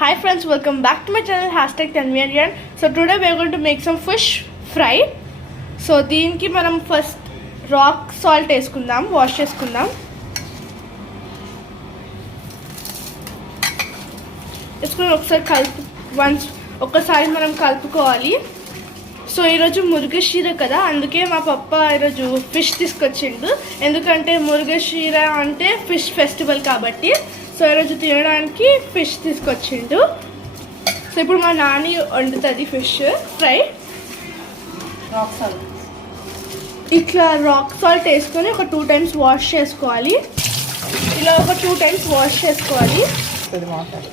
Hi friends, welcome back to my channel #10million. So today we are going to make some fish fry. So దీనికి మనం first rock salt వేసుకుందాం, wash చేసుకుందాం. వేసుకుని ఒకసారి మనం కలుపుకోవాలి. సో ఈరోజు మురుగశీర కదా, అందుకే మా పప్ప ఈరోజు ఫిష్ తీసుకొచ్చిండు. ఎందుకంటే మురుగశీర అంటే ఫిష్ ఫెస్టివల్ కాబట్టి. సో ఈరోజు తినడానికి ఫిష్ తీసుకొచ్చిండు. సో ఇప్పుడు మా నాని వండుతుంది ఫిష్ ఫ్రై. రాక్ సాల్ట్ ఇట్లా రాక్ సాల్ట్ వేసుకొని ఒక 2 times వాష్ చేసుకోవాలి. ఇలా ఒక 2 times వాష్ చేసుకోవాలి.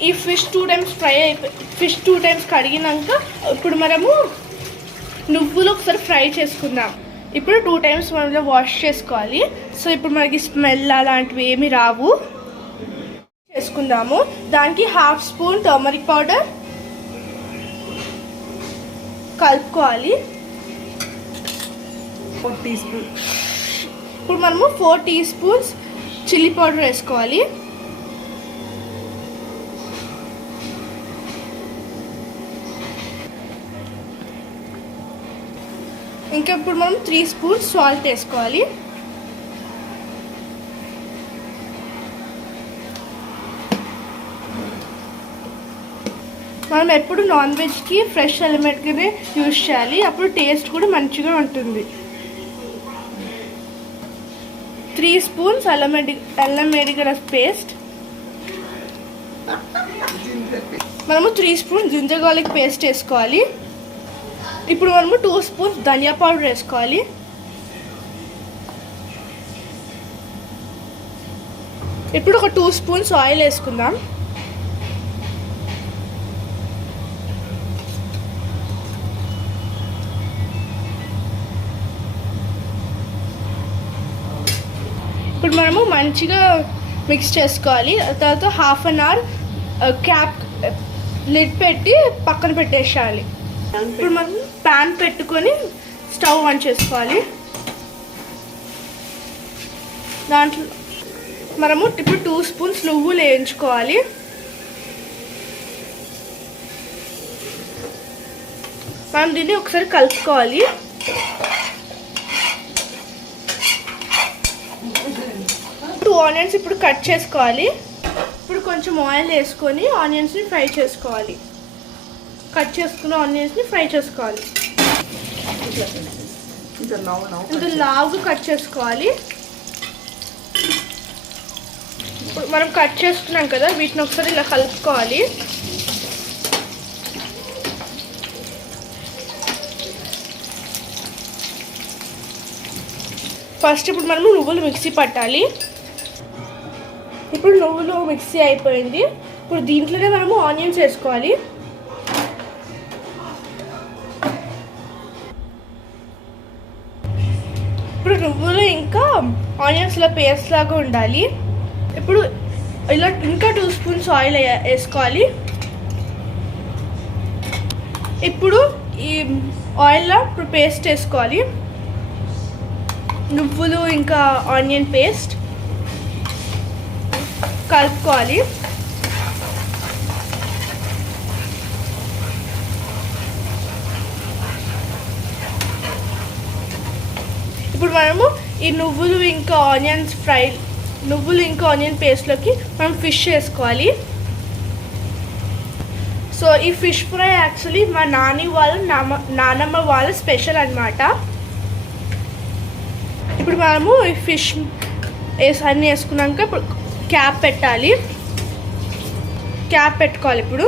ఈ fish 2 times fry fish 2 times కడిగినాక ఇప్పుడు మనము నువ్వులు ఒకసారి ఫ్రై చేసుకుందాం. ఇప్పుడు 2 times మనం వాష్ చేసుకోవాలి. సో ఇప్పుడు మనకి స్మెల్ అలాంటివి ఏమి రావు. చేసుకుందాము. దానికి 1/2 spoon టర్మరిక్ పౌడర్ కలుపుకోవాలి. 4 teaspoons. ఇప్పుడు మనము 4 teaspoons చిల్లీ పౌడర్ వేసుకోవాలి. ఇంకా ఇప్పుడు మనం 3 spoons సాల్ట్ వేసుకోవాలి. మనం ఎప్పుడు నాన్ వెజ్కి ఫ్రెష్ ఎలిమెంట్గానే యూజ్ చేయాలి, అప్పుడు టేస్ట్ కూడా మంచిగా ఉంటుంది. 3 spoons అల్లం వెల్లుల్లి పేస్ట్, మనము 3 spoons జింజర్ గార్లిక్ పేస్ట్ వేసుకోవాలి. ఇప్పుడు మనము 2 spoons ధనియా పౌడర్ వేసుకోవాలి. ఇప్పుడు ఒక 2 spoons ఆయిల్ వేసుకుందాం. ఇప్పుడు మనము మంచిగా మిక్స్ చేసుకోవాలి. తర్వాత 1/2 hour క్యాప్ లిడ్ పెట్టి పక్కన పెట్టేసేయాలి. ఇప్పుడు మనం ప్యాన్ పెట్టుకొని స్టవ్ ఆన్ చేసుకోవాలి. దాంట్లో మనము ఇప్పుడు 2 spoons నువ్వులు వేయించుకోవాలి. మనం దీన్ని ఒకసారి కలుపుకోవాలి. ఆనియన్స్ ఇప్పుడు కట్ చేసుకోవాలి. ఇప్పుడు కొంచెం ఆయిల్ వేసుకొని ఆనియన్స్ని ఫ్రై చేసుకోవాలి. కట్ చేసుకున్న ఆనియన్స్ని ఫ్రై చేసుకోవాలి. ఇంత లావుగా కట్ చేసుకోవాలి. ఇప్పుడు మనం కట్ చేసుకున్నాం కదా, వీటిని ఒకసారి ఇలా కలుపుకోవాలి. ఫస్ట్ ఇప్పుడు మనము నువ్వులు మిక్సీ పట్టాలి. ఇప్పుడు నువ్వులు మిక్సీ అయిపోయింది. ఇప్పుడు దీంట్లోనే మనము ఆనియన్స్ వేసుకోవాలి. ఇప్పుడు నువ్వులు ఇంకా ఆనియన్స్లో పేస్ట్ లాగా ఉండాలి. ఇప్పుడు ఇలా ఇంకా 2 spoons ఆయిల్ వేసుకోవాలి. ఇప్పుడు ఈ ఆయిల్లో ఇప్పుడు పేస్ట్ వేసుకోవాలి. నువ్వులు ఇంకా ఆనియన్ పేస్ట్ కలుపుకోవాలి. ఇప్పుడు మనము ఈ నువ్వులు ఇంకా ఆనియన్ పేస్ట్లోకి మనం ఫిష్ వేసుకోవాలి. సో ఈ ఫిష్ ఫ్రై యాక్చువల్లీ మా నానమ్మ వాళ్ళ స్పెషల్ అన్నమాట. ఇప్పుడు మనము ఈ ఫిష్ అన్నీ వేసుకున్నాక ఇప్పుడు క్యాప్ పెట్టాలి. క్యాప్ పెట్టుకోవాలి. ఇప్పుడు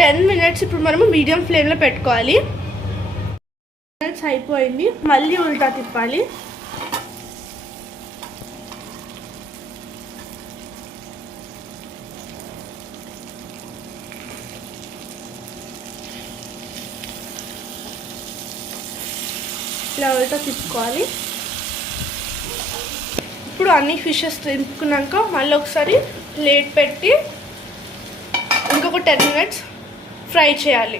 10 minutes ఇప్పుడు మనము మీడియం ఫ్లేమ్లో పెట్టుకోవాలి. 10 minutes అయిపోయింది. మళ్ళీ ఉల్టా తిప్పాలి. ఇలా ఉల్టా తిప్పుకోవాలి. ఇప్పుడు అన్ని ఫిషెస్ తిప్పుకున్నాక మళ్ళీ ఒకసారి ప్లేట్ పెట్టి ఇంకొక 10 minutes ఫ్రై చేయాలి.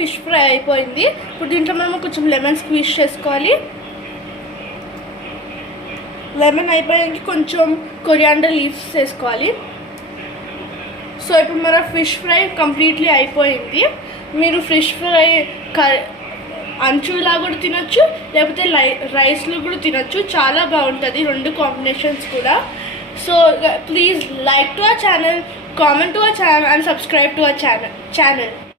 ఫిష్ ఫ్రై అయిపోయింది. ఇప్పుడు దీంట్లో మనం కొంచెం లెమన్ స్క్వీజ్ చేసుకోవాలి. లెమన్ అయిపోయాక కొంచెం కొరియాండర్ లీవ్స్ వేసుకోవాలి. సో ఇప్పుడు మన ఫిష్ ఫ్రై కంప్లీట్లీ అయిపోయింది. మీరు ఫిష్ ఫ్రై అంచులా కూడా తినొచ్చు, లేకపోతే రైస్లో కూడా తినొచ్చు. చాలా బాగుంటుంది రెండు కాంబినేషన్స్ కూడా. So please like to our channel, comment to our channel and subscribe to our channel.